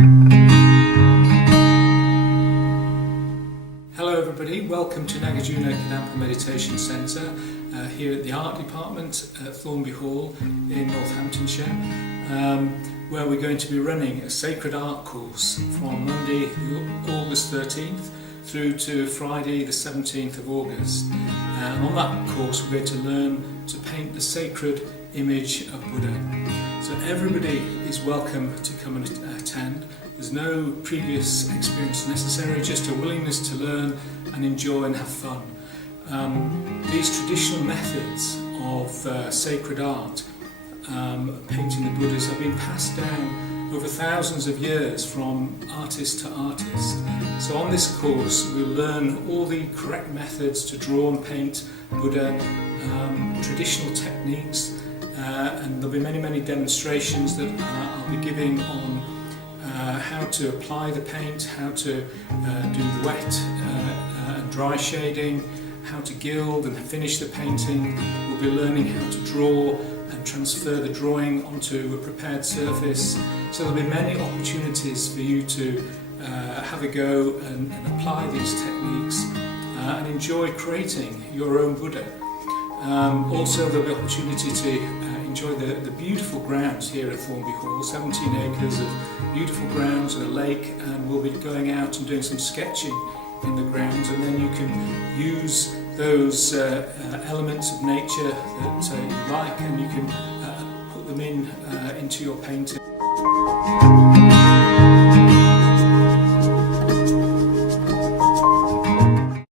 Hello everybody, welcome to Nagarjuna Kadam Meditation Centre here at the Art Department at Thornby Hall in Northamptonshire, where we're going to be running a Sacred Art course from Monday August 13th through to Friday the 17th of August. And on that course we're going to learn to paint the sacred image of Buddha. So everybody is welcome to come and attend. There's no previous experience necessary, just a willingness to learn and enjoy and have fun. These traditional methods of sacred art, painting the Buddhas, have been passed down over thousands of years from artist to artist. So on this course we'll learn all the correct methods to draw and paint Buddha, traditional techniques, and there'll be many demonstrations that I'll be giving on how to apply the paint, how to do wet and dry shading, how to gild and finish the painting. We'll be learning how to draw and transfer the drawing onto a prepared surface. So there'll be many opportunities for you to have a go and apply these techniques and enjoy creating your own Buddha. Also there'll be opportunity to enjoy the beautiful grounds here at Thornby Hall, 17 acres of beautiful grounds and a lake, and we'll be going out and doing some sketching in the grounds, and then you can use those elements of nature that you like, and you can put them into your painting.